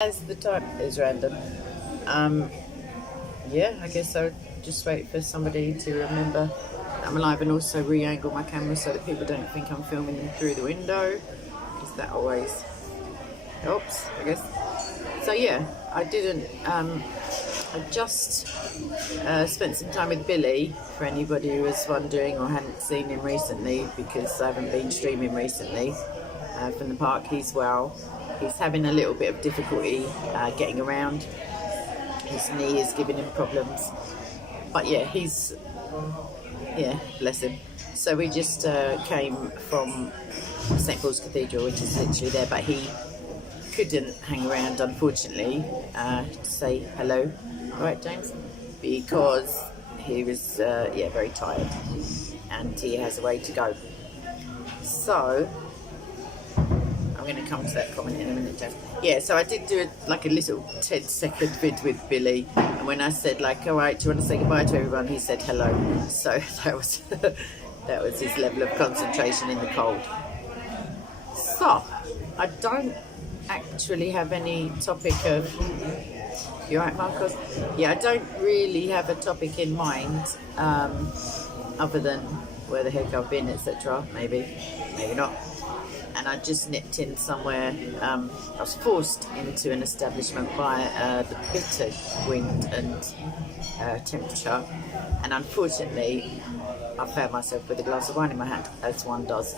As the time is random. Yeah, I guess I'll just wait for somebody to remember that I'm alive, and also re-angle my camera so that people don't think I'm filming them through the window, because that always helps, I guess. So yeah, I didn't. I just spent some time with Billy, for anybody who was wondering or hadn't seen him recently, because I haven't been streaming recently from the park. He's well. He's having a little bit of difficulty getting around. His knee is giving him problems. But yeah, bless him. So we just came from St. Paul's Cathedral, which is literally there, but he couldn't hang around, unfortunately, to say hello. All right, James? Because he was, very tired, and he has a way to go. So I'm going to come to that comment in a minute, James. Yeah, so I did do a little 10-second vid with Billy, and when I said all right, do you want to say goodbye to everyone, he said hello. So that was that was his level of concentration in the cold. So I don't actually have any topic of... You alright, Marcos? Yeah, I don't really have a topic in mind, other than where the heck I've been, etc. Maybe not. And I just nipped in somewhere. I was forced into an establishment by the bitter wind and temperature, and unfortunately I found myself with a glass of wine in my hand, as one does.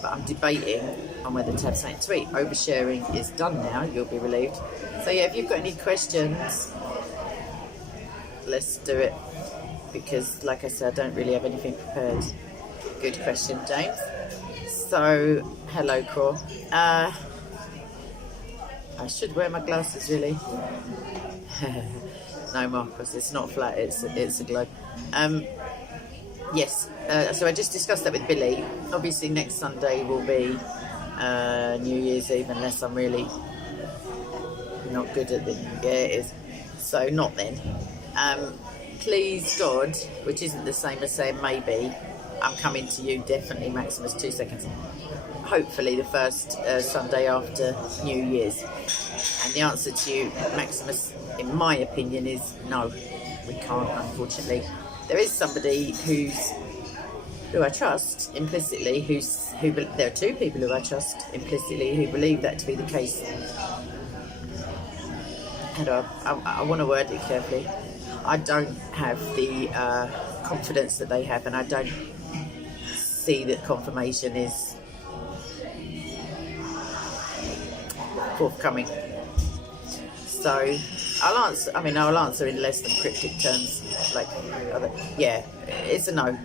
But I'm debating on whether to have something to eat. Oversharing is done now, you'll be relieved. So yeah, if you've got any questions, let's do it, because like I said, I don't really have anything prepared. Good question, James. So, hello, Craw. I should wear my glasses, really. No, Marcus, it's not flat, it's a globe. Yes, so I just discussed that with Billy. Obviously, next Sunday will be New Year's Eve, unless I'm really not good at it. Yeah, it is. So, not then. Please, God, which isn't the same as saying maybe, I'm coming to you, definitely, Maximus, 2 seconds. Hopefully the first Sunday after New Year's. And the answer to you, Maximus, in my opinion, is no, we can't, unfortunately. There is somebody who I trust implicitly, there are two people who I trust implicitly who believe that to be the case. And I want to word it carefully. I don't have the confidence that they have, and I don't see that confirmation is forthcoming. So I'll answer in less than cryptic terms. It's a no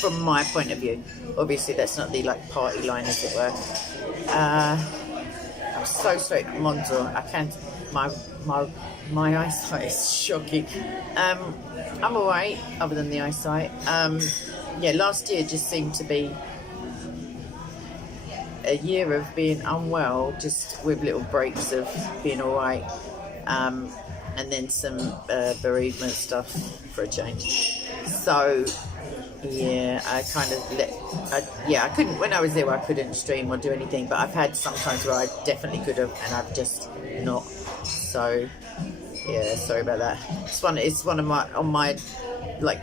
from my point of view. Obviously that's not the party line, as it were. I'm so straight Monzo. I can't. My eyesight is shocking. I'm alright, other than the eyesight. Last year just seemed to be a year of being unwell, just with little breaks of being alright, and then some bereavement stuff for a change. So yeah, I kind of I couldn't, when I was there I couldn't stream or do anything, but I've had some times where I definitely could have, and I've just not. So yeah, sorry about that. It's one of my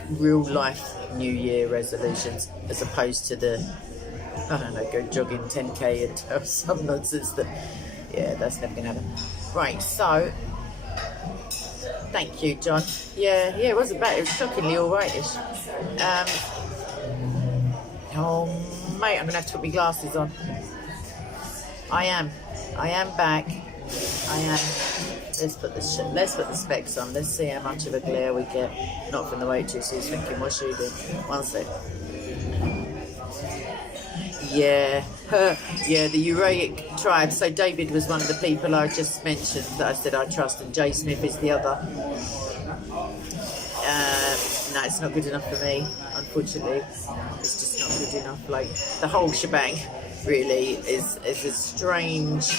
real life New Year resolutions, as opposed to the, I don't know, go jogging 10k and some nonsense that's never gonna happen. Right, so thank you, John. Yeah, it wasn't bad. It was shockingly alright-ish. Oh mate, I'm gonna have to put my glasses on. I am back. I am. Let's put the specs on. Let's see how much of a glare we get. Not from the waitress who's thinking, what's she doing? One sec. Yeah, the Uraic tribe. So David was one of the people I just mentioned that I said I trust, and Jay Smith is the other. No, it's not good enough for me, unfortunately. It's just not good enough. The whole shebang really is a strange...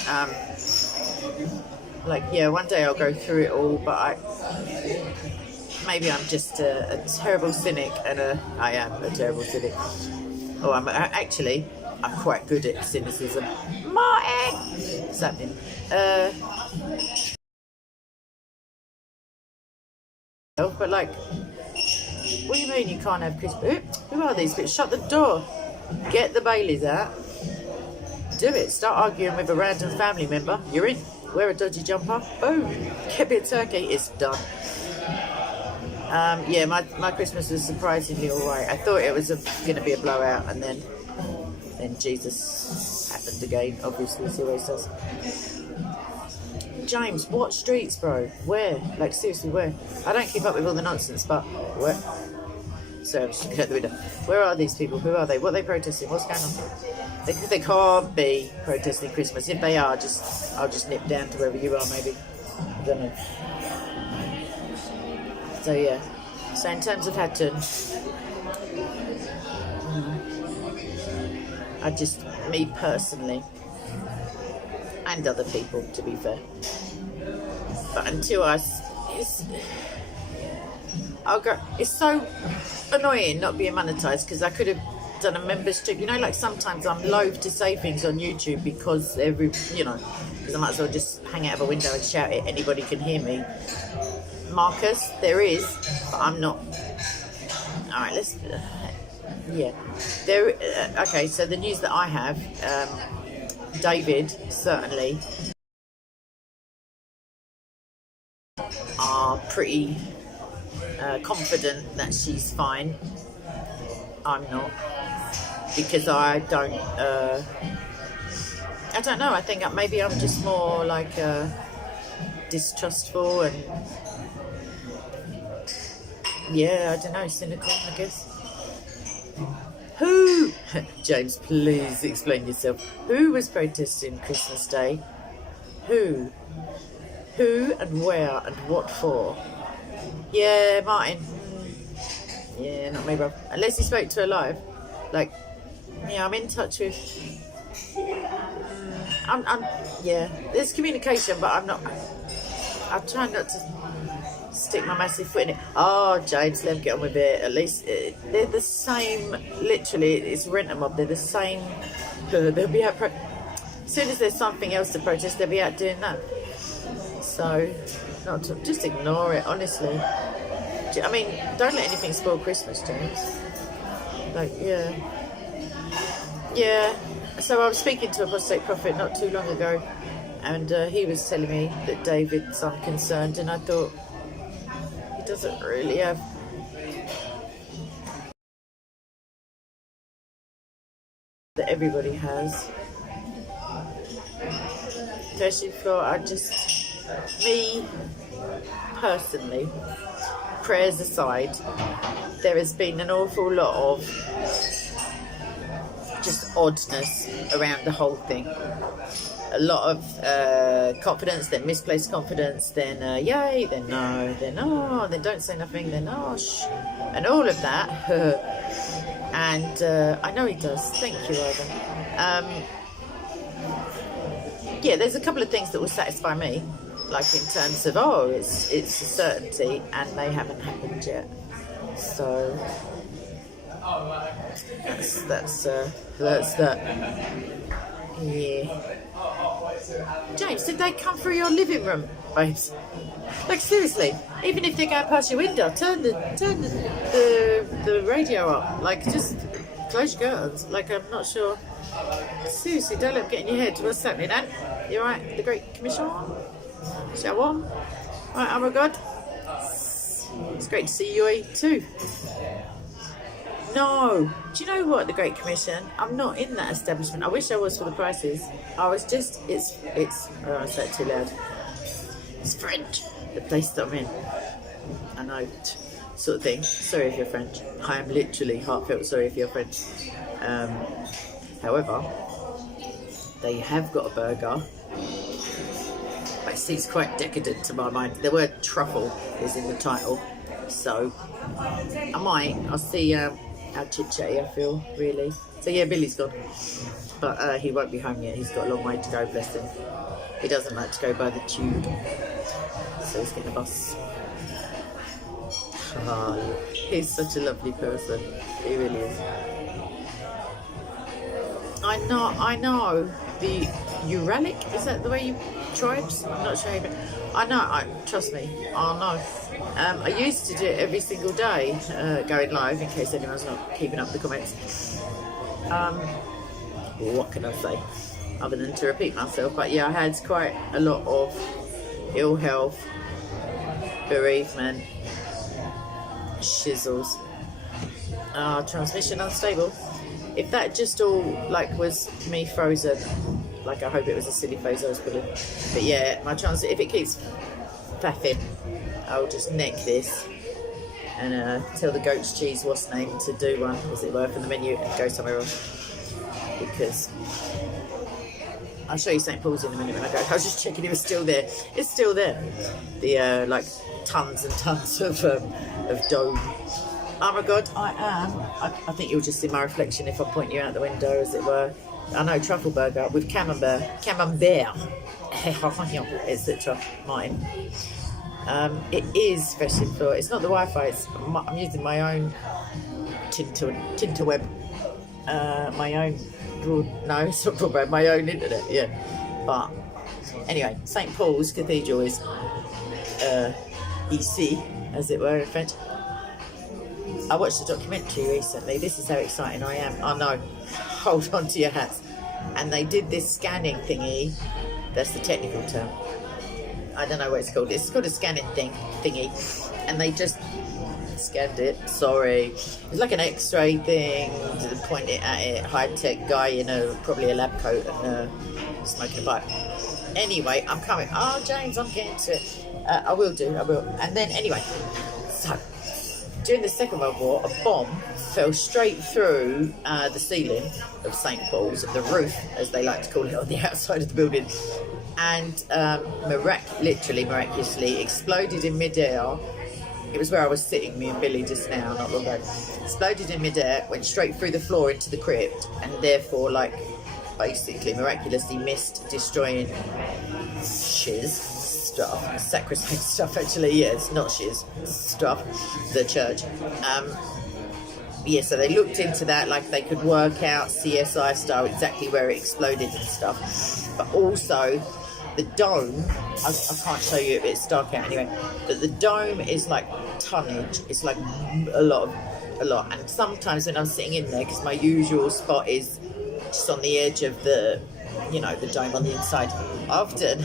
one day I'll go through it all, but maybe I'm just a terrible cynic, and I am a terrible cynic. Oh, I'm quite good at cynicism. Martin! What's happening? But like, what do you mean you can't have Christmas? Who are these bits? Shut the door. Get the Baileys out. Do it. Start arguing with a random family member. You're in. Wear a dodgy jumper. Boom. Get a bit of turkey. It's done. Yeah, my Christmas was surprisingly alright. I thought it was going to be a blowout, and then Jesus happened again, obviously, as he always does. James, what streets, bro? Where? Like, seriously, where? I don't keep up with all the nonsense, but where? So I'm just looking out the window. Where are these people? Who are they? What are they protesting? What's going on? They can't be protesting Christmas. If they are, I'll just nip down to wherever you are, maybe. I don't know. So yeah. So in terms of Hatton, me personally, and other people, to be fair. But until I'll go. It's so annoying not being monetized, because I could have done a membership. You know, like sometimes I'm loath to say things on YouTube because because I might as well just hang out of a window and shout it. Anybody can hear me. Marcus, there is, but I'm not. All right, let's. Yeah, there. Okay, so the news that I have, David certainly are pretty confident that she's fine. I'm not, because I don't know. I think maybe I'm just more like distrustful and I don't know, cynical, I guess. Who? James, please explain yourself. Who was protesting Christmas Day? Who? Who and where and what for? Yeah, Martin. Yeah, not me, bro. Unless he spoke to her live. Like, I'm in touch with. There's communication, but I'm not. I try not to stick my massive foot in it. Oh, James, let them get on with it. At least they're the same. Literally, it's rent-a-mob. They're the same. They'll be out. As soon as there's something else to protest, they'll be out doing that. So, just ignore it, honestly. I mean, don't let anything spoil Christmas, James. Like, yeah. So I was speaking to Apostate Prophet not too long ago, and he was telling me that David's unconcerned, and I thought, he doesn't really have that everybody has. Especially for me personally, prayers aside, there has been an awful lot of just oddness around the whole thing. A lot of confidence, then misplaced confidence, then yay, then no, then oh, then don't say nothing, then oh, shh, and all of that. And I know he does. Thank you, Ivan. There's a couple of things that will satisfy me, like in terms of it's a certainty, and they haven't happened yet. So that's that. Yeah. James, did they come through your living room, babes? Like, seriously, even if they're going past your window, turn the radio up. Like, just close your curtains. Like, I'm not sure. Seriously, don't let them get in your head. What's happening, Anne? You alright? The Great Commission? Shalom. Right, oh my God. It's great to see you too. No. Do you know what, the Great Commission? I'm not in that establishment. I wish I was for the prices. I was just, it's, I don't want to say it too loud. It's French, the place that I'm in. I know, sort of thing. Sorry if you're French. I am literally heartfelt sorry if you're French. However, they have got a burger. But it seems quite decadent to my mind. The word truffle is in the title. So, I'll see how chit-chatty I feel, really. So yeah, Billy's gone. But he won't be home yet. He's got a long way to go, bless him. He doesn't like to go by the tube. So he's getting a bus. He's such a lovely person. He really is. I know. Uralic? Is that the way you tribes? I'm not sure. I know. Trust me. I know. I used to do it every single day, going live, in case anyone's not keeping up the comments. What can I say other than to repeat myself? But yeah, I had quite a lot of ill health, bereavement, shizzles, transmission unstable. If that just all like was me frozen, like I hope it was a silly phase I was putting. But yeah, my chance, if it keeps faffing, I'll just neck this and tell the goat's cheese what's name to do one, as it were, from the menu and go somewhere else. Because I'll show you St. Paul's in a minute when I go. I was just checking it was still there. It's still there. The like tons and tons of dome. Oh my God, I am. I think you'll just see my reflection if I point you out the window, as it were. I know, truffle burger with camembert. It's the mine. It is fresh in floor. It's not the Wi-Fi. I'm using my own Tinterweb. My own no, it's not broadband. My own internet. Yeah, but anyway, St. Paul's Cathedral is EC, as it were, in French. I watched a documentary recently. This is how exciting I am. I know. Hold on to your hats. And they did this scanning thingy. That's the technical term. I don't know what it's called. It's called a scanning thingy. And they just scanned it. Sorry. It's like an X-ray thing. Point it at it. High-tech guy in probably a lab coat and smoking a pipe. Anyway, I'm coming. Oh, James, I'm getting to it. I will. And then, anyway. So, during the Second World War, a bomb fell straight through the ceiling of St. Paul's, the roof, as they like to call it, on the outside of the building, and miraculously exploded in midair. It was where I was sitting, me and Billy, just now, not long ago. Exploded in midair, went straight through the floor into the crypt, and therefore, like, basically miraculously missed destroying stuff, sacrosanct stuff, actually. Yeah, it's not stuff, the church. Yeah, so they looked into that, like they could work out CSI style exactly where it exploded and stuff. But also the dome, I can't show you if it's dark out anyway, but the dome is like tonnage. It's like a lot. And sometimes when I'm sitting in there, because my usual spot is just on the edge of the dome on the inside, often,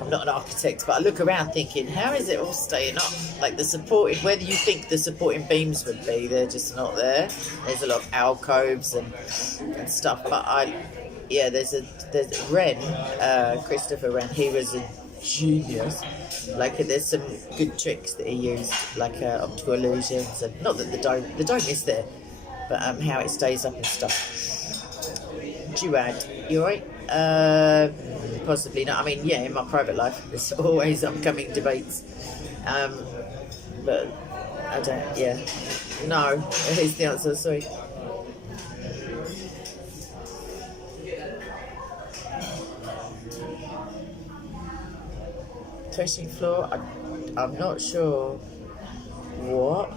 I'm not an architect, but I look around thinking, how is it all staying up? Like where do you think the supporting beams would be? They're just not there. There's a lot of alcoves and stuff. But there's Wren, Christopher Wren. He was a genius. Like there's some good tricks that he used, like optical illusions, and not that the dome is there, but how it stays up and stuff. Duad, you alright? Possibly not. I mean, yeah, in my private life, there's always upcoming debates. But I don't, yeah. No, here's the answer, sorry. Threshing floor, I'm not sure. What?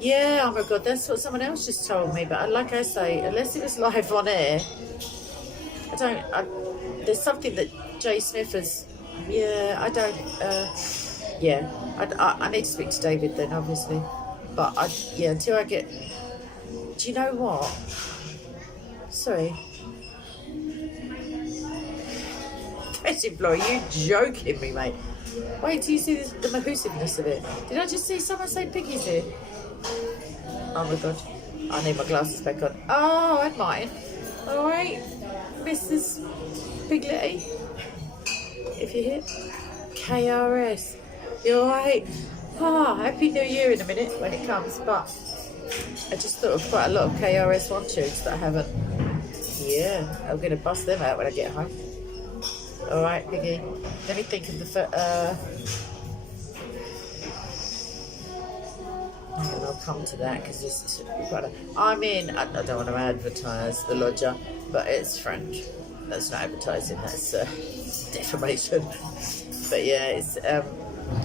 Yeah, oh my God, that's what someone else just told me. But like I say, unless it was live on air, there's something that Jay Smith has. Yeah, I don't. I need to speak to David then, obviously. But until I get. Do you know what? Sorry. Threshing floor, are you joking me, mate? Wait till you see the mahoosiveness of it. Did I just see someone say piggies here? Oh my God, I need my glasses back on. Oh, and mine. All right, Mrs. Piglety. If you're here, KRS. You all right? Oh, Happy New Year in a minute when it comes. But I just thought of quite a lot of KRS One tunes that I haven't. Yeah, I'm gonna bust them out when I get home. All right, Piggy. Let me think of the and I'll come to that because it's quite I don't want to advertise the lodger, but it's French. That's not advertising, that's defamation. But yeah,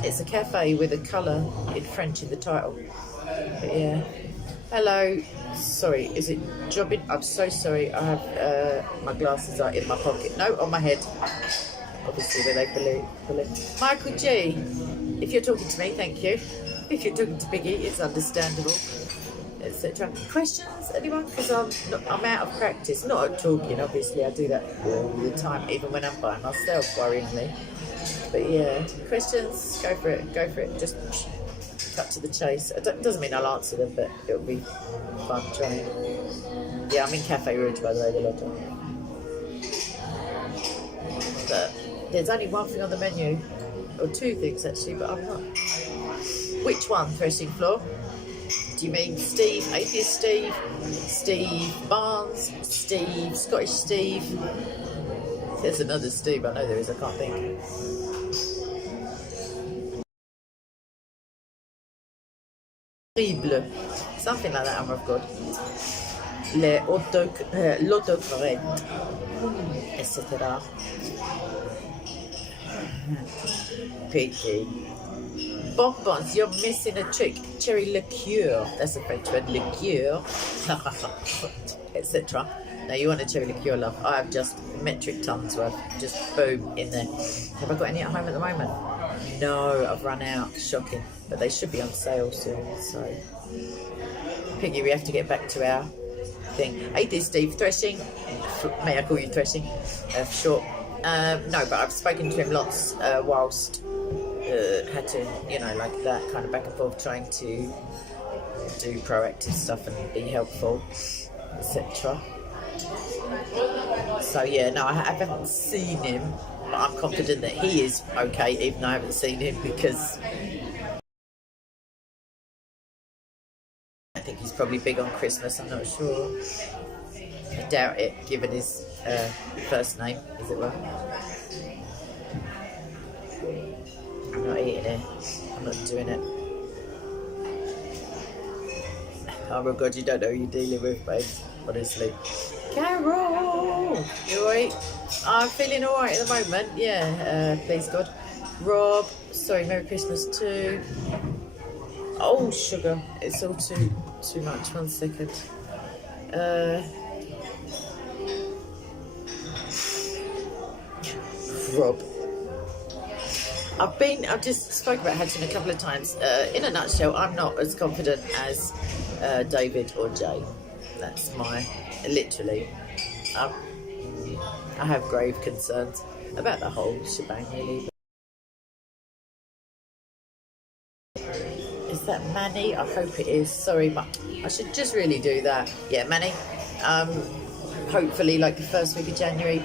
it's a cafe with a colour in French in the title. But yeah, Hello. Sorry, is it jobbing? I'm so sorry. I have my glasses are in my pocket. No, on my head. Obviously, where they believe. Michael G. If you're talking to me, thank you. If you're talking to Biggie, it's understandable, etc. Questions, anyone? Because I'm out of practice. Not at talking, obviously. I do that all the time, even when I'm by myself, worryingly. But yeah, questions, go for it, go for it. Just cut to the chase. It doesn't mean I'll answer them, but it'll be fun trying. Yeah, I'm in Cafe Rouge, by the way, the lodger. But there's only one thing on the menu, or two things actually, but I'm not. Which one? Threshing floor? Do you mean Steve, Atheist Steve, Steve Barnes, Steve, Scottish Steve? There's another Steve, I know there is, I can't think. Something like that, Armour of God. L'autocorrect, etc. Piggy. Bonbons, you're missing a trick. Cherry liqueur, that's a French word, liqueur, etc. Now you want a cherry liqueur, love. I have just metric tons worth, just boom, in there. Have I got any at home at the moment? No, I've run out, shocking. But they should be on sale soon, so. Piggy, we have to get back to our thing. Hey, this Steve, threshing. May I call you threshing? For short. No, but I've spoken to him lots whilst had to, you know, like that kind of back and forth, trying to do proactive stuff and be helpful, etc. So yeah, no, I haven't seen him, but I'm confident that he is okay, even though I haven't seen him, because I think he's probably big on Christmas. I'm not sure. I doubt it, given his first name, as it were. I'm not eating it. I'm not doing it. Oh my God, you don't know who you're dealing with, babe. Honestly. Carol! You alright? I'm feeling alright at the moment. Yeah, please God. Rob, sorry, Merry Christmas too. Oh, sugar. It's all too much. 1 second. Rob. I've just spoke about Hudson a couple of times. In a nutshell, I'm not as confident as David or Jay. That's literally. I have grave concerns about the whole shebang, really. Is that Manny? I hope it is. Sorry, but I should just really do that. Yeah, Manny. Hopefully, like the first week of January.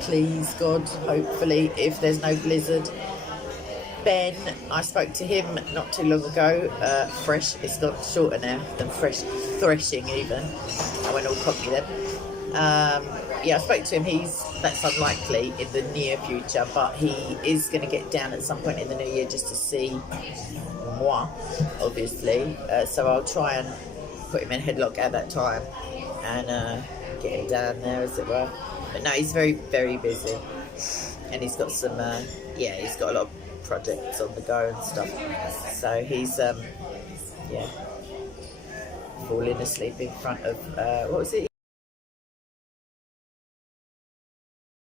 Please, God. Hopefully, if there's no blizzard. Ben, I spoke to him not too long ago. Fresh, it's got shorter now than fresh, threshing even. I went all cocky then. Yeah, I spoke to him. That's unlikely in the near future, but he is going to get down at some point in the new year just to see moi, obviously. So I'll try and put him in headlock at that time and get him down there, as it were. But no, he's very, very busy, and he's got some. He's got a lot of projects on the go and stuff, so he's falling asleep in front of what was it,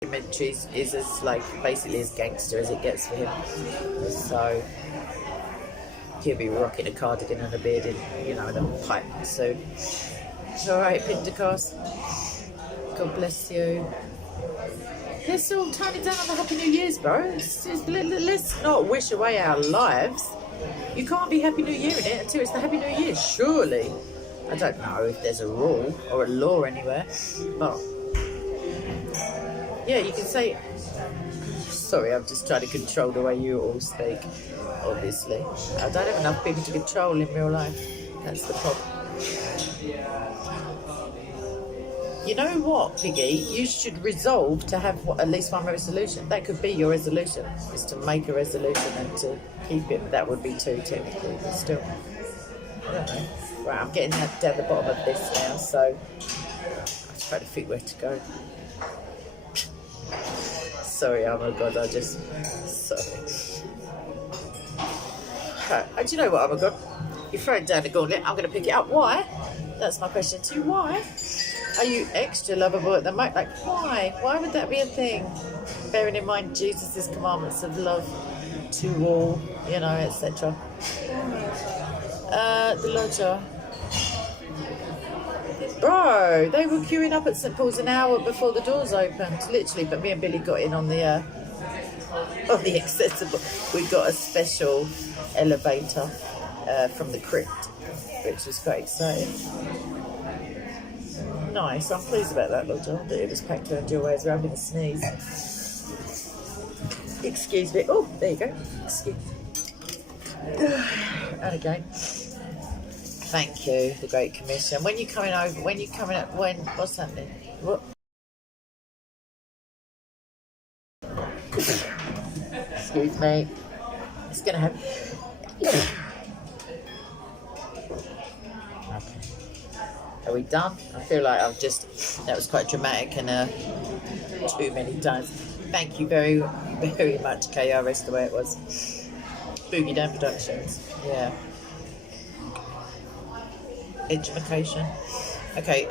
documentaries. Is as like basically as gangster as it gets for him, so he'll be rocking a cardigan and a beard in, and a pipe. So alright, Pentecost, God bless you. Let's all turn it down on the Happy New Year's, bro. Let's not wish away our lives. You can't be Happy New Year in it until it's the Happy New Year, surely. I don't know if there's a rule or a law anywhere, but yeah, you can say. Sorry, I'm just trying to control the way you all speak, obviously. I don't have enough people to control in real life. That's the problem. You know what, Piggy? You should resolve to have at least one resolution. That could be your resolution, is to make a resolution and to keep it. That would be two, technically, but still. I don't know. Right, I'm getting down the bottom of this now, so I'm trying to think where to go. Sorry, oh my God, sorry. Do you know what, oh my God? You throw it down the gauntlet, I'm going to pick it up. Why? That's my question to you. Why are you extra lovable at the moment? Like, why? Why would that be a thing? Bearing in mind Jesus' commandments of love to all, you know, etc. The lodger. Bro, they were queuing up at St Paul's an hour before the doors opened, literally. But me and Billy got in on the accessible. We got a special elevator from the crypt, which was quite exciting. Nice, I'm pleased about that, lodger. That it was packed around your ways. We're having a sneeze. Excuse me. Oh, there you go. Excuse. And again. Thank you, the Great Commission. When you coming over? When you coming up? When? What's happening? What? Excuse me. It's gonna happen. Okay. Are we done? I feel like I've just. That was quite dramatic and too many times. Thank you very, very much, KRS, the way it was. Boogie Down Productions. Yeah. Education. Okay,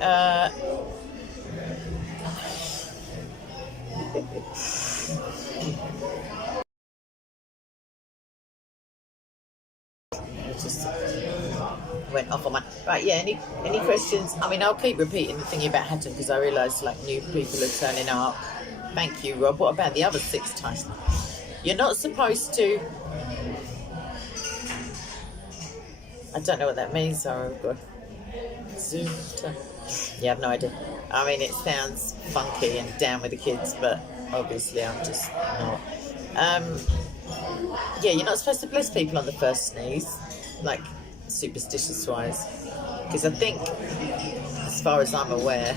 just went off on my right. Yeah, any questions? I mean, I'll keep repeating the thing about Hatton because I realise like new people are turning up. Thank you, Rob. What about the other 6 times? You're not supposed to. I don't know what that means. Sorry, Zoom. Yeah, I have no idea. I mean, it sounds funky and down with the kids, but obviously I'm just not. Yeah, you're not supposed to bless people on the first sneeze, like superstitious wise, because I think, as far as I'm aware,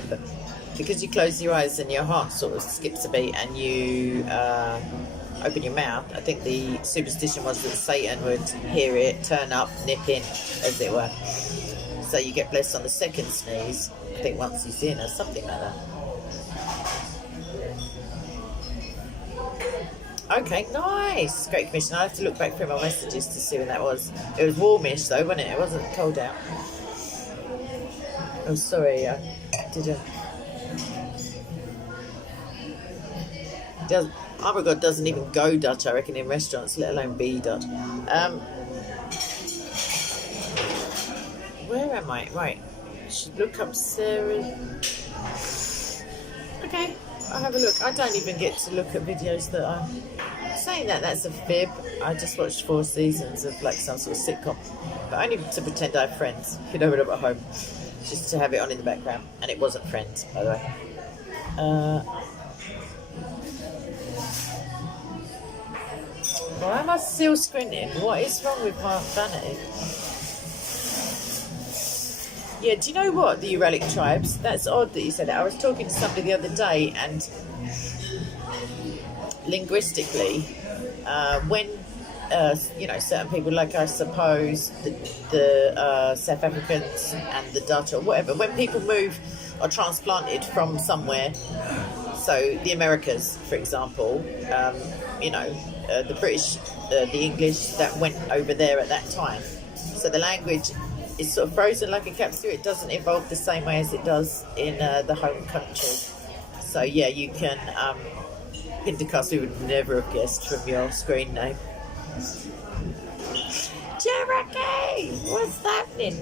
because you close your eyes and your heart sort of skips a beat and you open your mouth, I think the superstition was that Satan would hear it, turn up, nip in, as it were. So you get blessed on the second sneeze, I think once he's in or something like that. Okay, nice. Great Commission. I have to look back through my messages to see when that was. It was warmish though, wasn't it? It wasn't cold out. Oh, sorry, I didn't. Oh my God, doesn't even go Dutch, I reckon, in restaurants, let alone be Dutch. Where am I? Right. Should look up Sarah. Okay, I'll have a look. I don't even get to look at videos that I'm saying that's a fib. I just watched 4 seasons of like some sort of sitcom, but only to pretend I have Friends, you know, when I'm at home, just to have it on in the background. And it wasn't Friends, by the way. Why am I still squinting? What is wrong with my vanity? Yeah, do you know what, the Uralic tribes? That's odd that you said that. I was talking to somebody the other day, and linguistically, when you know, certain people, like I suppose the South Africans and the Dutch or whatever, when people move or transplanted from somewhere, so the Americas, for example, you know, the British, the English that went over there at that time, so the language is sort of frozen like a capsule. It doesn't evolve the same way as it does in the home country. So yeah, you can Hintercast, we would never have guessed from your screen name. Cherokee, what's happening?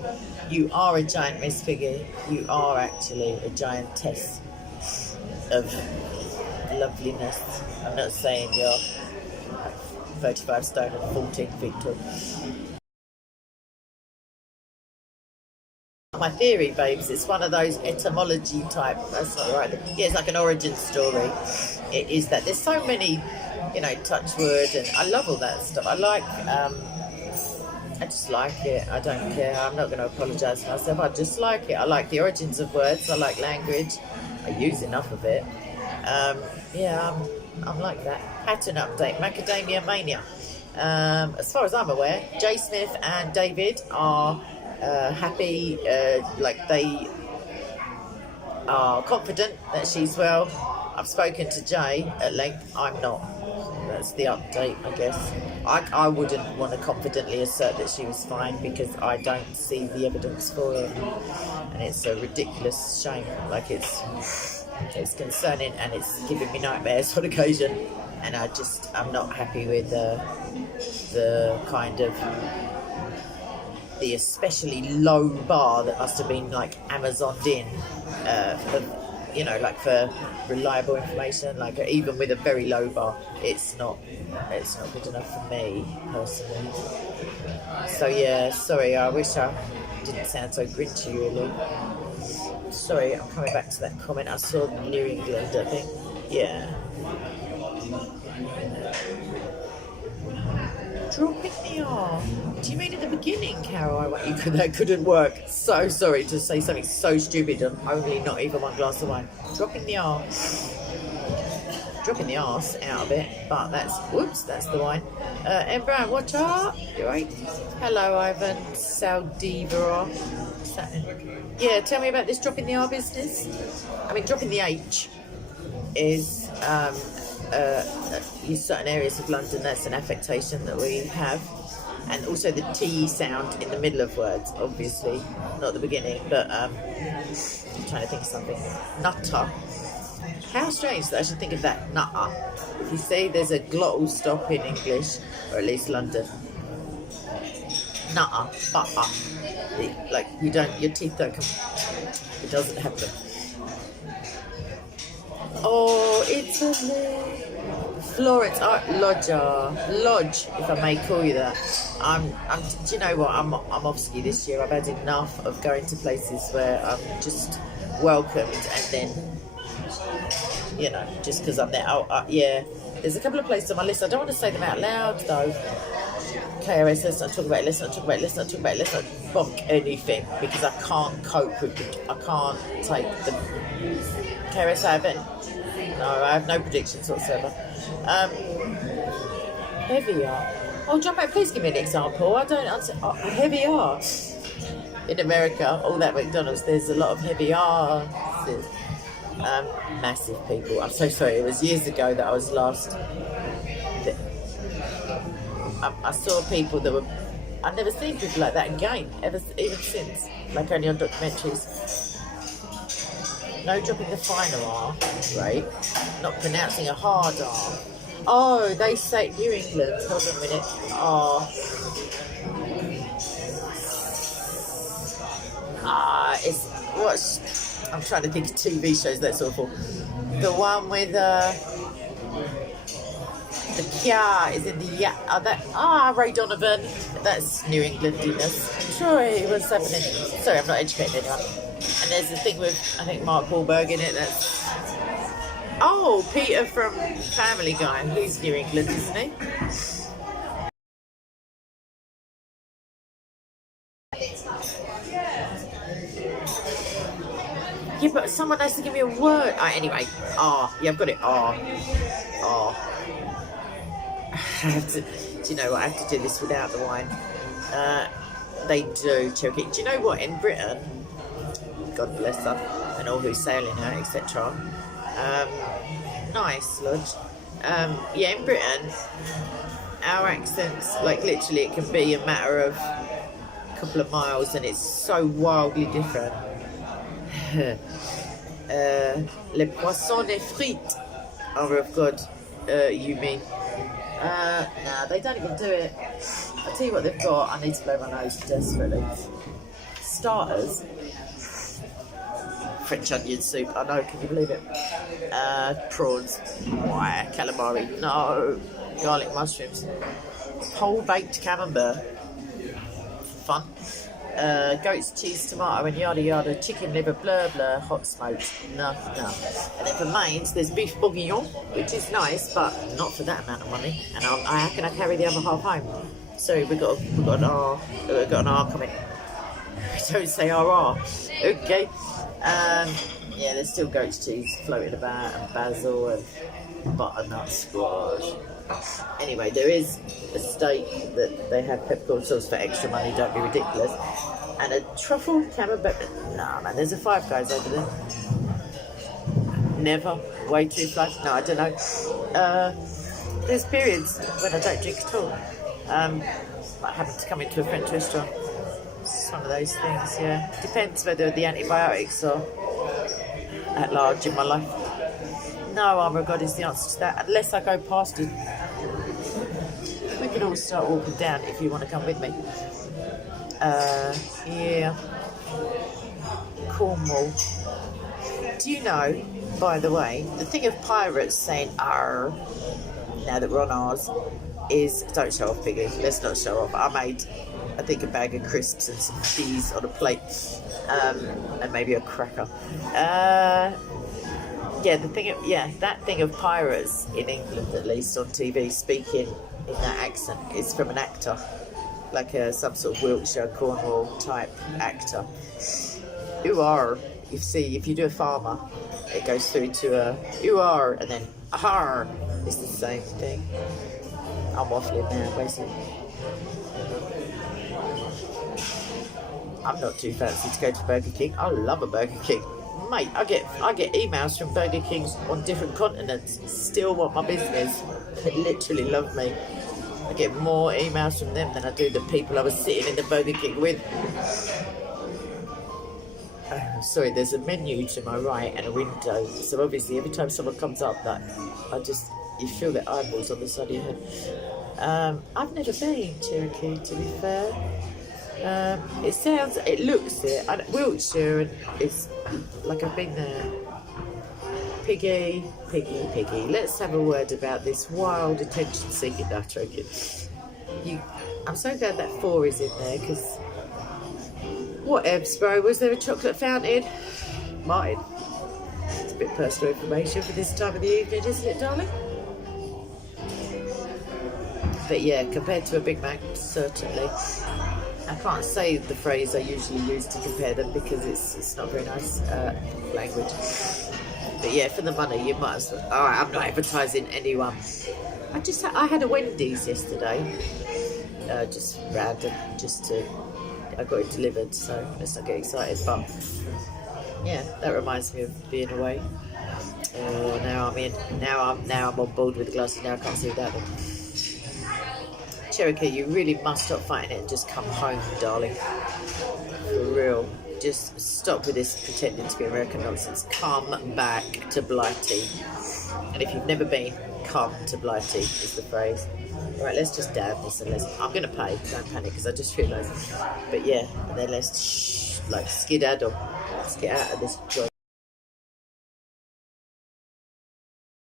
You are a giant, Miss Piggy. You are actually a giantess of loveliness. I'm not saying you're 35 stone and 14 feet tall. My theory, babes, it's one of those etymology type, that's not right, yeah, it's like an origin story. It is that there's so many, you know, touch wood, and I love all that stuff. I like, I just like it. I don't care. I'm not going to apologise for myself. I just like it. I like the origins of words. I like language. I use enough of it. Yeah, I'm like that. Pattern update, Macadamia Mania. As far as I'm aware, Jay Smith and David are happy, like they are confident that she's well. I've spoken to Jay at length. I'm not. that's the update, I guess. I wouldn't want to confidently assert that she was fine because I don't see the evidence for it, and it's a ridiculous shame. Like it's concerning and it's giving me nightmares on occasion, and I'm not happy with the kind of the especially low bar that must have been like Amazoned in like for reliable information. Like even with a very low bar, it's not good enough for me personally. So yeah, sorry, I wish I didn't sound so grinchy really. Sorry, I'm coming back to that comment. I saw New England, I think. Yeah. Dropping the R. Do you mean at the beginning, Carol? That couldn't work. So sorry to say something so stupid and only not even one glass of wine. Dropping the R. Dropping the arse out of it, but that's the wine. M. Brown, watch out. You're right. Hello, Ivan. Saldiva. Yeah, tell me about this dropping the R business. I mean, dropping the H is in certain areas of London, that's an affectation that we have. And also the T sound in the middle of words, obviously, not at the beginning, but I'm trying to think of something. Nutter. How strange that I should think of that, nutter. If you say there's a glottal stop in English, or at least London. Nutter, butter. Like your teeth don't come, it doesn't happen. Oh, Italy. Florence, Lodge, if I may call you that. Do you know what? I'm off ski this year. I've had enough of going to places where I'm just welcomed and then, just because I'm there. Yeah, there's a couple of places on my list. I don't want to say them out loud though. KRS, let's not talk about it, let's not bonk anything because I can't cope with it. I can't take the KRS out of it. No, I have no predictions whatsoever. Heavy R. Oh, John, please give me an example. I don't answer. Heavy R. In America, all that McDonald's, there's a lot of heavy R. Massive people. I'm so sorry. It was years ago that I was last. I saw people that were. I've never seen people like that again, even since. Like only on documentaries. No dropping the final R, right? Not pronouncing a hard R. Oh, they say New England. Hold on a minute. I'm trying to think of TV shows that's awful. The one with the Kya is in the Ray Donovan. That's New Englandiness. Troy, what's happening? Sorry, I'm not educating anyone. And there's the thing with, I think, Mark Wahlberg in it. Peter from Family Guy. He's New England, isn't he? Yeah, but someone has to give me a word. Anyway, yeah, I've got it. I have to. Do you know what? I have to do this without the wine. They do, Cherokee. Do you know what? In Britain, God bless her, and all who's sailing her, etc. Nice, Lodge. Yeah, in Britain, our accents, like literally, it can be a matter of a couple of miles, and it's so wildly different. Les poissons et frites. Oh, of God, you mean? Nah, they don't even do it. I'll tell you what they've got. I need to blow my nose desperately. Starters. French onion soup. I know, can you believe it? Prawns. Why? Calamari. No. Garlic mushrooms. Whole baked camembert. Fun. Goat's cheese, tomato, and yada yada. Chicken liver, blur blur, hot smoked. No. And then for mains, there's beef bourguignon, which is nice, but not for that amount of money. And how can I carry the other half home? Sorry, we got an R coming. Don't say RR. Okay. Yeah, there's still goat's cheese floating about, and basil and butternut squash. Anyway, there is a steak that they have peppercorn sauce for extra money, don't be ridiculous. And a truffle camembert. Nah, man, there's a Five Guys over there. Never. Way too flash. No, I don't know. there's periods when I don't drink at all. I happen to come into a French restaurant. It's one of those things, yeah. Depends whether the antibiotics are at large in my life. No, armour of God is the answer to that, unless I go past it. We can all start walking down if you want to come with me. Yeah. Cornwall. Do you know, by the way, the thing of pirates saying "arr" now that we're on ours is, don't show off, Piggy. Let's not show off. I made, I think, a bag of crisps and some cheese on a plate, and maybe a cracker. Yeah, that thing of pirates in England, at least on TV, speaking in that accent, is from an actor, like some sort of Wiltshire, Cornwall type actor. You are. You see, if you do a farmer, it goes through to a you are, and then ahar. It's the same thing. I'm waffling now, basically. I'm not too fancy to go to Burger King. I love a Burger King. Mate, I get emails from Burger Kings on different continents. Still want my business. They literally love me. I get more emails from them than I do the people I was sitting in the Burger King with. Sorry, there's a menu to my right and a window. So obviously every time someone comes up, that you feel their eyeballs on the side of your head. I've never been Cherokee, to be fair. It looks it. Wiltshire, and it's like I've been there. Piggy. Let's have a word about this wild attention-seeking Cherokee. I'm so glad that 4 is in there, because what evs, bro? Was there a chocolate fountain? Mine. It's a bit personal information for this time of the evening, isn't it, darling? But yeah, compared to a Big Mac, certainly. I can't say the phrase I usually use to compare them because it's not very nice language. But yeah, for the money, you might as well. All right, I'm not advertising anyone. I had a Wendy's yesterday. Just random, I got it delivered, so let's not get excited. But yeah, that reminds me of being away. Now I'm on board with the glasses. Now I can't see without them. Cherokee, you really must stop fighting it and just come home, darling. For real. Just stop with this pretending to be American nonsense. Come back to Blighty. And if you've never been, come to Blighty is the phrase. Right, let's just dab this and I'm going to pay. Don't panic, because I just realised. But yeah, and then let's skedaddle. Let's get out of this joint.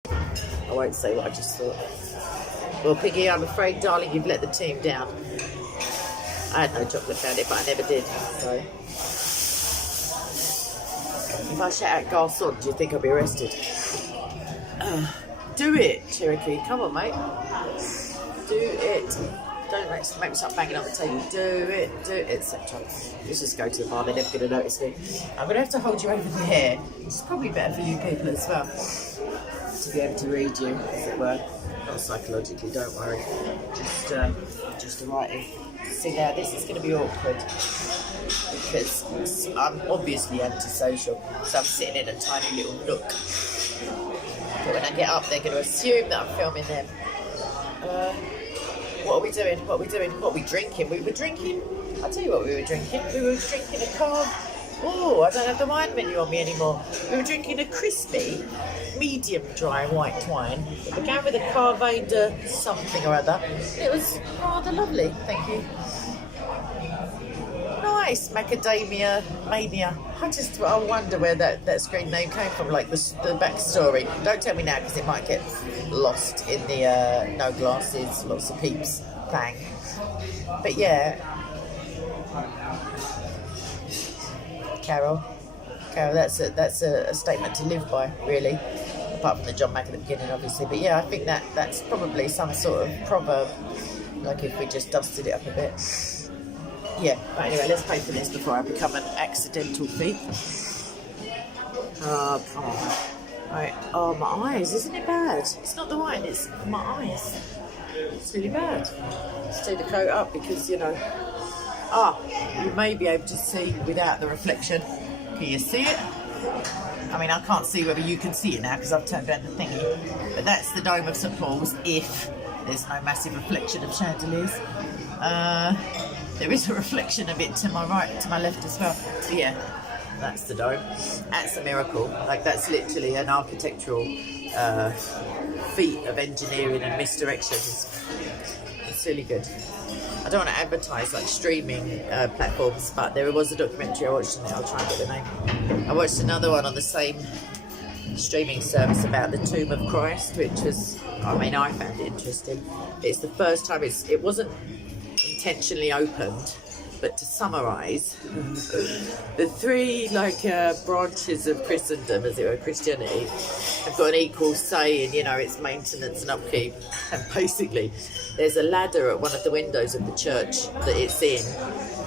I won't say what I just thought. Well, Piggy, I'm afraid, darling, you've let the team down. I had no chocolate fountain, but I never did, so. If I shout out garçon, do you think I'll be arrested? Do it, Cherokee. Come on, mate. Do it. Don't make me start banging on the table. Do it, etc. Let's just go to the bar. They're never going to notice me. I'm going to have to hold you over there. It's probably better for you people as well, to be able to read you, as it were. Not psychologically, don't worry. Just a writing. See, now this is going to be awkward because I'm obviously antisocial, so I'm sitting in a tiny little nook. But when I get up, they're going to assume that I'm filming them. What are we doing? What are we drinking? We were drinking. I'll tell you what we were drinking. We were drinking a carb. Oh, I don't have the wine menu on me anymore. We were drinking a crispy, medium dry white wine. It began with a Carvada something or other. It was rather lovely, thank you. Nice, macadamia mania. I wonder where that screen name came from, like the backstory. Don't tell me now, because it might get lost in the no glasses, lots of peeps thing. But yeah. Carol, that's a statement to live by, really. Apart from the John Mac at the beginning, obviously. But yeah, I think that's probably some sort of proverb. Like if we just dusted it up a bit. Yeah. But anyway, let's pay for this before I become an accidental thief. Oh, come on. Right. Oh, my eyes. Isn't it bad? It's not the wine. It's my eyes. It's really bad. Let's take the coat up because you may be able to see without the reflection. Can you see it? I mean, I can't see whether you can see it now because I've turned down the thingy, but that's the dome of St Paul's if there's no massive reflection of chandeliers. There is a reflection of it to my right, to my left as well. But yeah, that's the dome. That's a miracle. Like, that's literally an architectural feat of engineering and misdirection. It's really good. I don't want to advertise like streaming platforms, but there was a documentary I watched on it. I'll try and get the name. I watched another one on the same streaming service about the tomb of Christ, which was, I mean, I found it interesting. It's the first time it wasn't intentionally opened, but to summarise, the three branches of Christendom, as it were, Christianity, have got an equal say in, its maintenance and upkeep. And basically, there's a ladder at one of the windows of the church that it's in,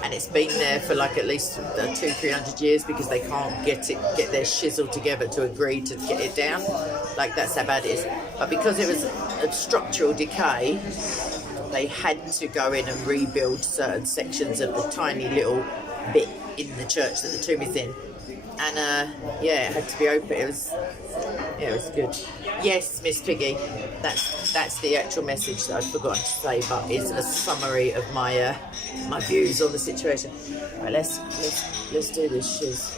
and it's been there for at least 200-300 years because they can't get their shizzle together to agree to get it down. That's how bad it is. But because it was a structural decay, they had to go in and rebuild certain sections of the tiny little bit in the church that the tomb is in. And it had to be open. It was good. Yes, Miss Piggy, that's the actual message that I'd forgotten to say, but it's a summary of my my views on the situation. Right, let's do this shiz.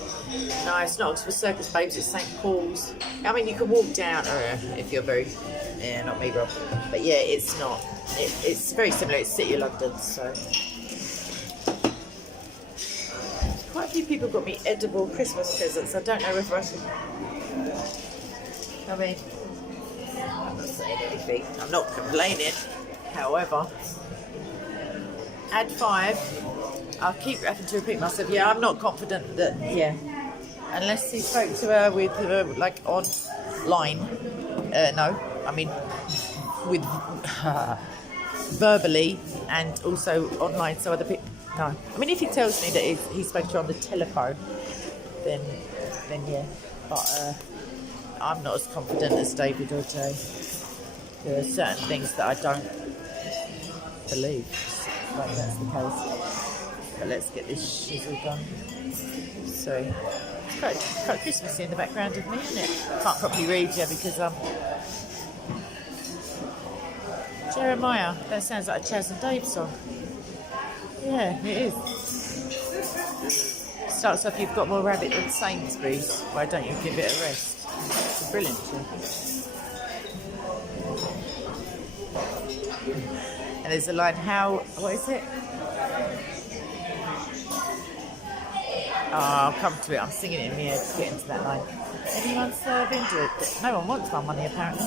No, it's not Oxford Circus, babes. It's St Paul's. I mean, you can walk down if you're very, not me, Rob. But yeah, it's not. It's very similar. It's City of London, so. Quite a few people got me edible Christmas presents. I don't know if I should. I mean, I'm not saying anything. I'm not complaining. However, add 5. I'll keep having to repeat myself. Yeah, I'm not confident that. Yeah, unless he spoke to her with online. No, I mean with verbally and also online. So other people. No, I mean if he tells me that he spoke to her on the telephone, then yeah. But I'm not as confident as David or Jay. There are certain things that I don't believe, like that's the case. But let's get this shizzle done. So it's quite Christmassy in the background of me, isn't it? I can't properly read you because Jeremiah. That sounds like a Chaz and Dave song. Yeah, it is. Starts off, you've got more rabbit than Sainsbury's. Why don't you give it a rest? It's a brilliant tune. And there's a line, what is it? Oh, I'll come to it. I'm singing it in my head to get into that line. Anyone serving? No one wants my money, apparently.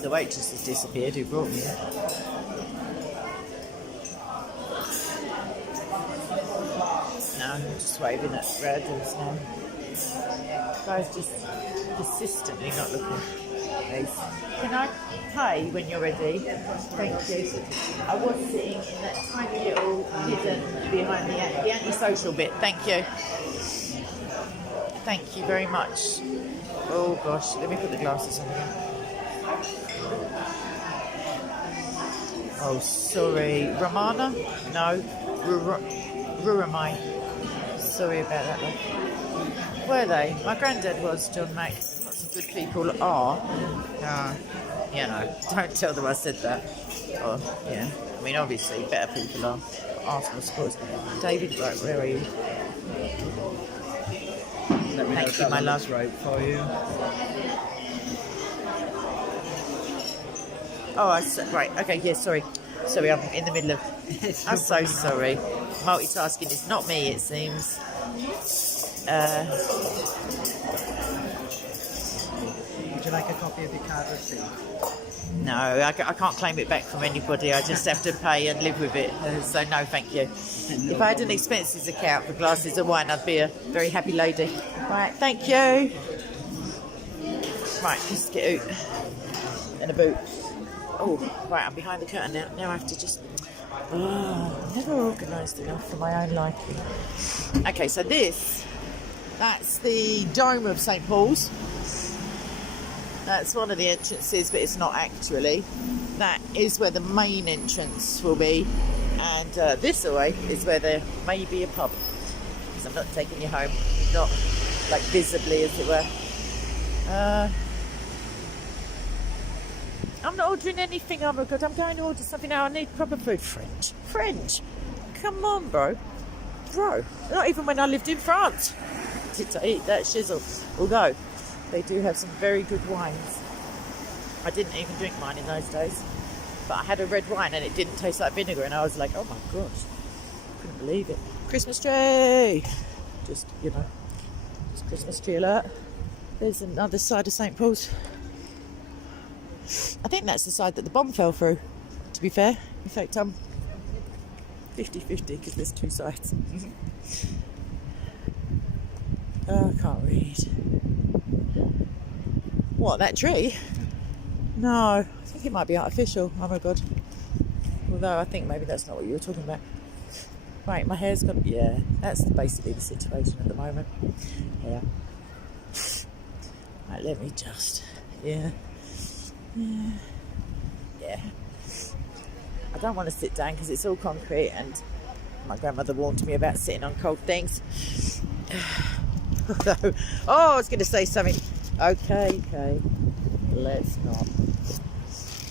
The waitress has disappeared who brought me it. No, I'm just waving at Radins now. Guys just persistently not looking. Please. Can I pay when you're ready? Thank you. I was sitting in that tiny little hidden behind the antisocial bit. Thank you. Thank you very much. Oh gosh, let me put the glasses on again. Oh, sorry. Ramana? No. Ruramai. Sorry about that, love. Were they? My granddad was, John Mack. Lots of good people are. Don't tell them I said that. Oh, yeah. I mean, obviously, better people are. Arsenal supporters. David, right, where are you? Thank you, my love. Right for you. Oh, right, okay, yeah, sorry, I'm in the middle of, I'm so sorry, multitasking is not me, it seems. Would you like a copy of your card receipt? No, I can't claim it back from anybody, I just have to pay and live with it, so no, thank you. If I had an expenses account for glasses of wine, I'd be a very happy lady. Right, thank you. Right, just get out in a boot. Oh, right, I'm behind the curtain now. Now I have to just... never organised enough for my own liking. Okay, so that's the dome of St Paul's. That's one of the entrances, but it's not actually. That is where the main entrance will be. And this way is where there may be a pub, because I'm not taking you home, not like visibly as it were. I'm not ordering anything. Oh my god, I'm going to order something now. I need proper food. French. Come on, bro. Not even when I lived in France did I eat that shizzle. Although they do have some very good wines. I didn't even drink mine in those days, but I had a red wine and it didn't taste like vinegar, and I was like, oh my gosh, couldn't believe it. Christmas tree. Just, you know, it's Christmas tree alert. There's another side of St. Paul's. I think that's the side that the bomb fell through, to be fair. In fact, I'm 50-50 because there's two sides. Oh, I can't read. What, that tree? No, I think it might be artificial. Oh my god. Although I think maybe that's not what you were talking about. Right, my hair's got... Yeah, that's basically the situation at the moment. Yeah. Right, let me just... Yeah. I don't want to sit down because it's all concrete, and my grandmother warned me about sitting on cold things. Oh, I was going to say something. Okay, let's not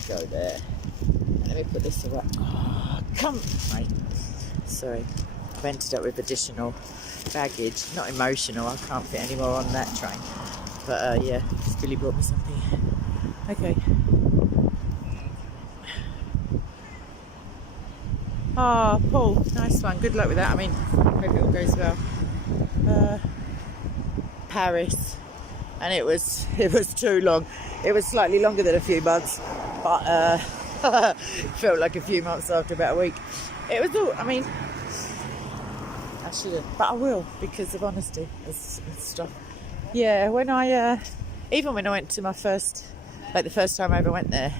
go there. Let me put this away. Oh, come, mate. Sorry, I've ended up with additional baggage. Not emotional, I can't fit any more on that train. But yeah, Billy brought me something. Okay. Oh, Paul, nice one. Good luck with that. I mean, hope it all goes well. Paris, and it was too long. It was slightly longer than a few months, but felt like a few months after about a week. It was all. I mean, I shouldn't, but I will because of honesty and stuff. Yeah, when I even when I went to my first, like the first time I ever went there,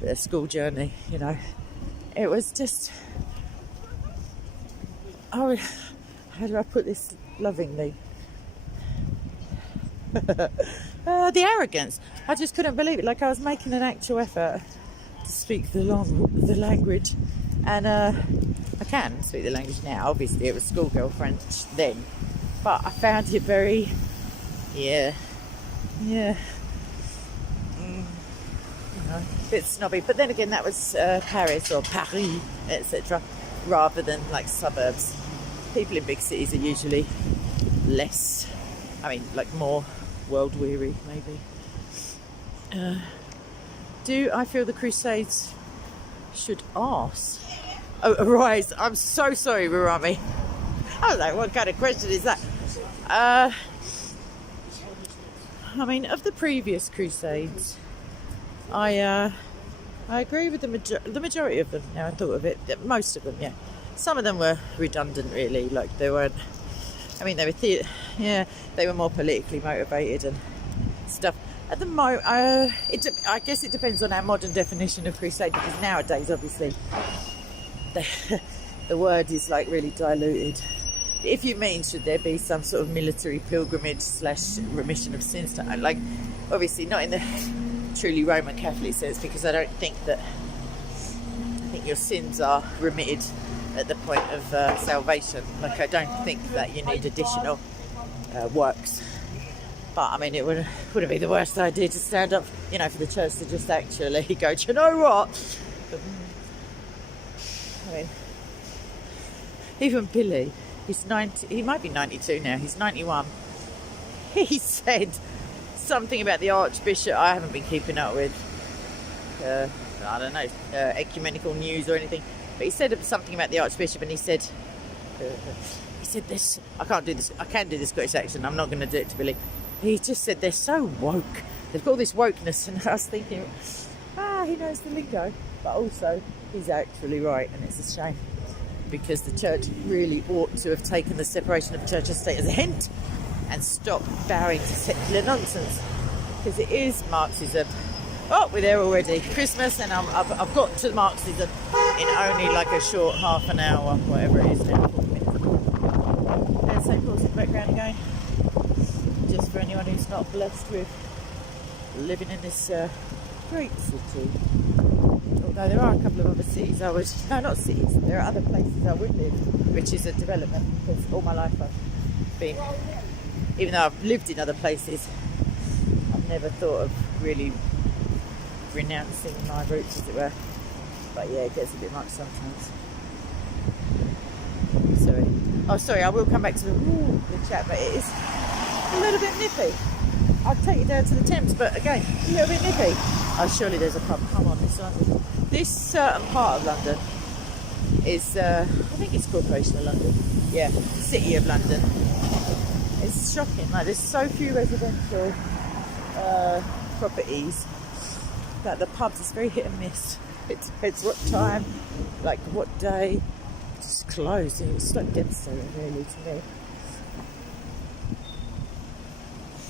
the school journey, you know, it was just. Oh, how do I put this lovingly? The arrogance. I just couldn't believe it. Like I was making an actual effort to speak the language, and I can speak the language now. Obviously, it was schoolgirl French then, but I found it very, you know, a bit snobby. But then again, that was Paris or Paris, etc., rather than like suburbs. People in big cities are usually less, I mean, like more world weary, maybe. Do I feel the Crusades should ask? Oh, arise. I'm so sorry, Rurami. I was like, what kind of question is that? I mean, of the previous Crusades, I agree with the majority of them. Now I thought of it, most of them, yeah. Some of them were redundant, really. Like they weren't. I mean, they were they were more politically motivated and stuff. At the moment, I guess it depends on our modern definition of crusade, because nowadays, obviously, the word is like really diluted. If you mean, should there be some sort of military pilgrimage / remission of sins? Like, obviously, not in the truly Roman Catholic sense, because I think your sins are remitted at the point of salvation. Like, I don't think that you need additional works. But I mean, it wouldn't be the worst idea to stand up, you know, for the church to just actually go, do you know what? I mean, even Billy, he's 90. He might be 92 now. He's 91. He said something about the Archbishop. I haven't been keeping up with, I don't know, ecumenical news or anything. But he said something about the Archbishop, and he said this. I can't do this. I can do the Scottish accent. I'm not going to do it to Billy. He just said they're so woke. They've got all this wokeness, and I was thinking, he knows the lingo. But also, he's actually right, and it's a shame, because the church really ought to have taken the separation of church and state as a hint and stop bowing to secular nonsense, because it is Marxism. Oh, we're there already. Christmas, and I've got to Marxism in only like a short half an hour, whatever it is now. 40 minutes. There's St. Paul's in the background again. Just for anyone who's not blessed with living in this great city. Oh, Although there are a couple of other cities I would, no, not cities, there are other places I would live, which is a development, because all my life I've been, even though I've lived in other places, I've never thought of really renouncing my roots, as it were. But yeah, it gets a bit much sometimes. Sorry. Oh, sorry, I will come back to the chat, but it is a little bit nippy. I'd take you down to the Thames, but again, a little bit nippy. Oh, surely there's a pub. Come on, it's London. This certain part of London is, I think it's Corporation of London. Yeah, City of London. It's shocking. Like, there's so few residential properties that the pubs is very hit and miss. It depends what time, like what day. It's closed. It's like devastating, really, to me.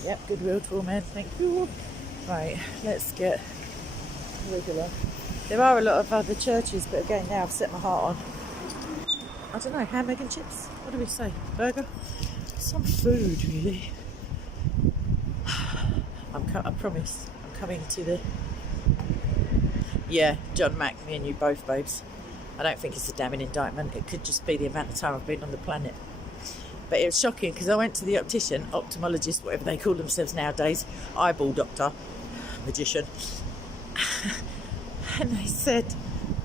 Yep, goodwill to all men. Thank you. Right, let's get regular. There are a lot of other churches, but again, now I've set my heart on, I don't know, ham, egg and chips. What do we say? Burger? Some food, really. I promise, I'm coming to the... Yeah, John Mack, me and you both, babes. I don't think it's a damning indictment. It could just be the amount of time I've been on the planet. But it was shocking because I went to the optician, ophthalmologist, whatever they call themselves nowadays, eyeball doctor, magician. And they said,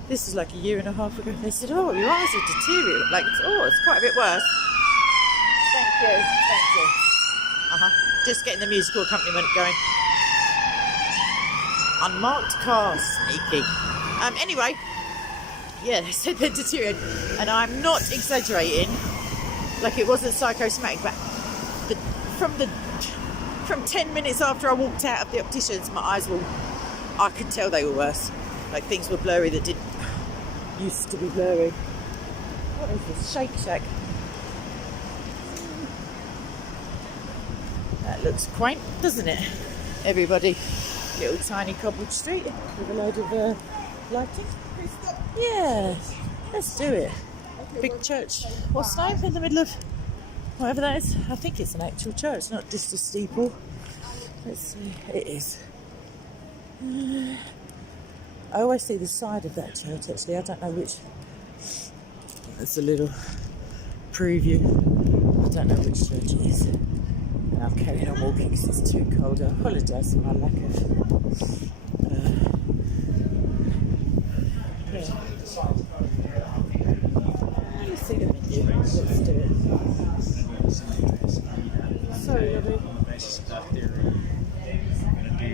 this was like a year and a half ago, they said, oh, your eyes are deteriorating. Like, it's quite a bit worse. Thank you. Just getting the musical accompaniment going. Unmarked cars, sneaky. Anyway, yeah, they said they're deteriorating. And I'm not exaggerating. Like, it wasn't psychosomatic, but from 10 minutes after I walked out of the opticians, my eyes I could tell they were worse. Like, things were blurry that didn't used to be blurry. What is this? Shake Shack. That looks quaint, doesn't it? Everybody. Little tiny cobbled street with a load of lighting. Yeah, let's do it. Big church. What's the name in the middle of whatever that is? I think it's an actual church, not just a steeple. Let's see. It is. I always see the side of that church, actually. I don't know which. That's a little preview. I don't know which church it is. And I'm carrying on walking because it's too cold. I apologise for my lack of... yeah. Let's see the menu. Let's do it. Sorry, Robbie. On the basis of that theory, I'm going to do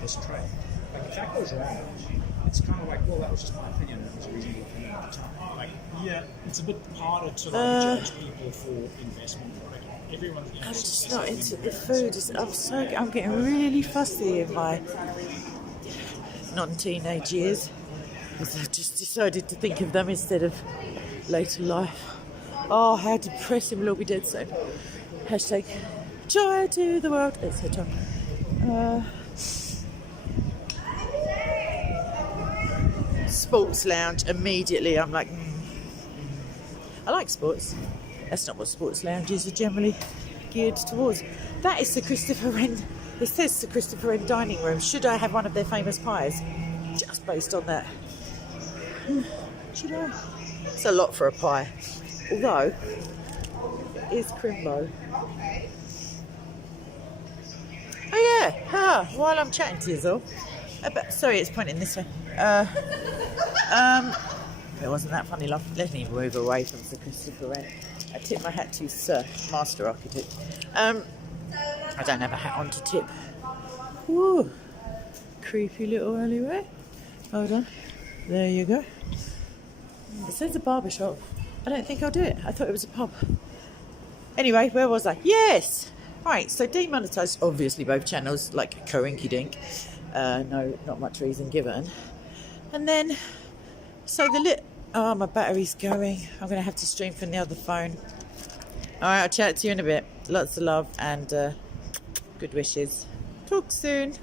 this trade. Like, if that goes wrong, it's kind of like, well, that was just my opinion. It was a reasonable opinion at the time. Like, yeah, it's a bit harder to judge people for investment. Like, everyone. I'm just not into the food. I'm getting really fussy in my non-teenage years because I just decided to think of them instead of later life. Oh, how depressing! We'll all be dead soon. Hashtag joy to the world, etc. Sports lounge. Immediately, I'm like, I like sports. That's not what sports lounges are generally geared towards. That is the Christopher Wren. It says the Christopher Wren dining room. Should I have one of their famous pies? Just based on that. Should I? It's a lot for a pie. Although, it is Crimbo. Oh yeah, while I'm chatting to you all. Sorry, it's pointing this way. It wasn't that funny, love. Let me move away from the Christopher Wren. I tip my hat to Sir, Master Architect. I don't have a hat on to tip. Woo! Creepy little alleyway. Hold on. There you go. It says a barber shop. I don't think I'll do it. I thought it was a pub. Anyway, where was I? Yes! Right, so demonetised, obviously, both channels, like coinky dink. No, not much reason given. And then, so oh, my battery's going. I'm going to have to stream from the other phone. Alright, I'll chat to you in a bit. Lots of love and good wishes. Talk soon.